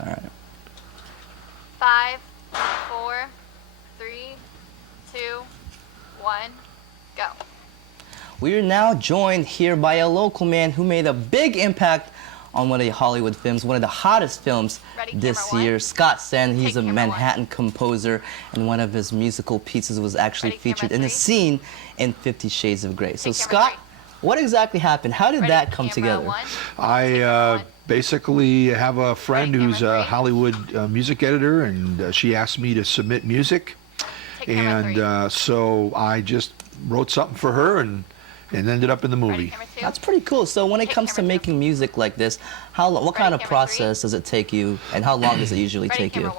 All right. 5, 4, 3, 2, 1, go. We are now joined here by a local man who made a big impact on one of the Hollywood films, one of the hottest films this year. Scott Sen, he's a Manhattan composer, and one of his musical pieces was actually featured in a scene in 50 Shades of Grey. So Scott, what exactly happened? How did that come together? I basically have a friend who's a Hollywood music editor, and she asked me to submit music, and so I just wrote something for her and ended up in the movie. That's pretty cool. So when it comes to making music like this, what kind of process does it take you, and how long does it usually take you?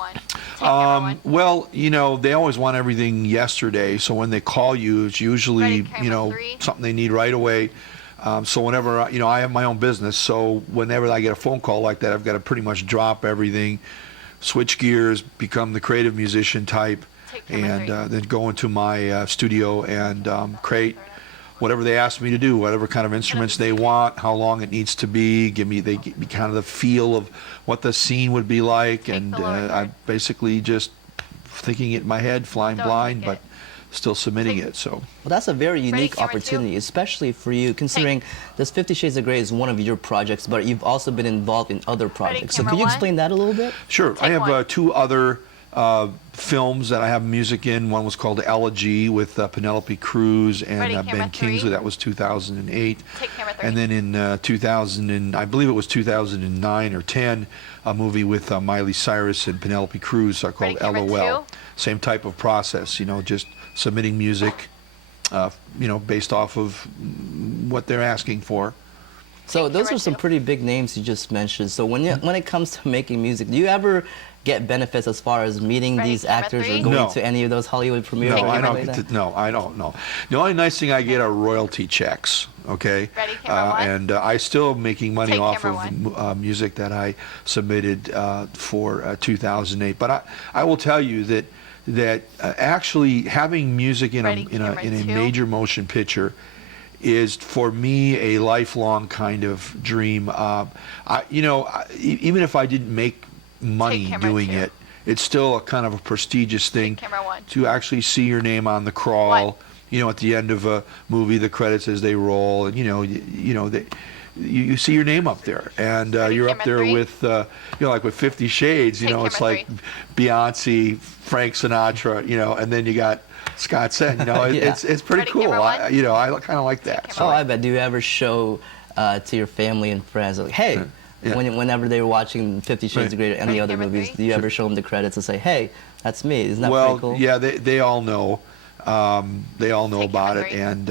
Well, you know, they always want everything yesterday, so when they call you, it's usually, you know, something they need right away. So whenever, you know, I have my own business, so whenever I get a phone call like that, I've got to pretty much drop everything, switch gears, become the creative musician type, and then go into my studio and create whatever they ask me to do, whatever kind of instruments they want, how long it needs to be, give me kind of the feel of what the scene would be like, and I'm basically just thinking it in my head, flying blind, but still submitting it. So. Well, that's a very unique opportunity, especially for you, considering this 50 Shades of Grey is one of your projects, but you've also been involved in other projects. So could you explain that a little bit? Sure. I have 2 other films that I have music in. One was called Elegy with Penelope Cruz and Ben Kingsley. That was 2008. And then in I believe it was 2009 or 10, a movie with Miley Cyrus and Penelope Cruz called LOL. Same type of process, you know, just submitting music, you know, based off of what they're asking for. So those are some pretty big names you just mentioned. So when it comes to making music, do you ever get benefits as far as meeting these actors or going to any of those Hollywood premieres? No, I don't. No, I don't know. The only nice thing I get are royalty checks. Okay, and I still am making money off of music that I submitted for 2008. But I will tell you that actually having music in a major motion picture is for me a lifelong kind of dream. You know, even if I didn't make money doing it, it's still a kind of a prestigious thing to actually see your name on the crawl. You know, at the end of a movie, the credits as they roll, and you see your name up there, and you're up there with, you know, like with 50 Shades. You know, it's like Beyonce, Frank Sinatra, you know, and then you got Scott Sen. You know, it's pretty cool. You know, I kind of like that. So. Oh, I bet. Do you ever show to your family and friends, like, hey? Whenever they were watching 50 Shades of Grey or any other movies, do you ever show them the credits and say, hey, that's me? Isn't that pretty cool? Well, yeah, they all know. They all know about it, and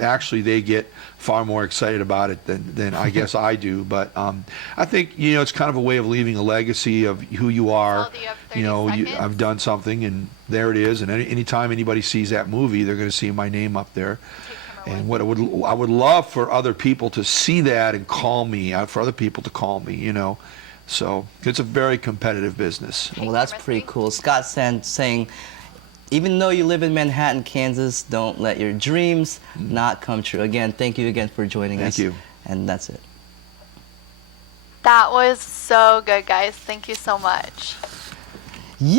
actually they get far more excited about it than I guess I do. But I think, you know, it's kind of a way of leaving a legacy of who you are. You know, I've done something, and there it is. And anytime anybody sees that movie, they're going to see my name up there. And what I would love for other people to see that and call me, for other people to call me, you know. So it's a very competitive business. Well, that's pretty cool. Scott Sen saying, even though you live in Manhattan, Kansas, don't let your dreams not come true. Again, thank you again for joining us. Thank you. And that's it. That was so good, guys. Thank you so much. Yeah.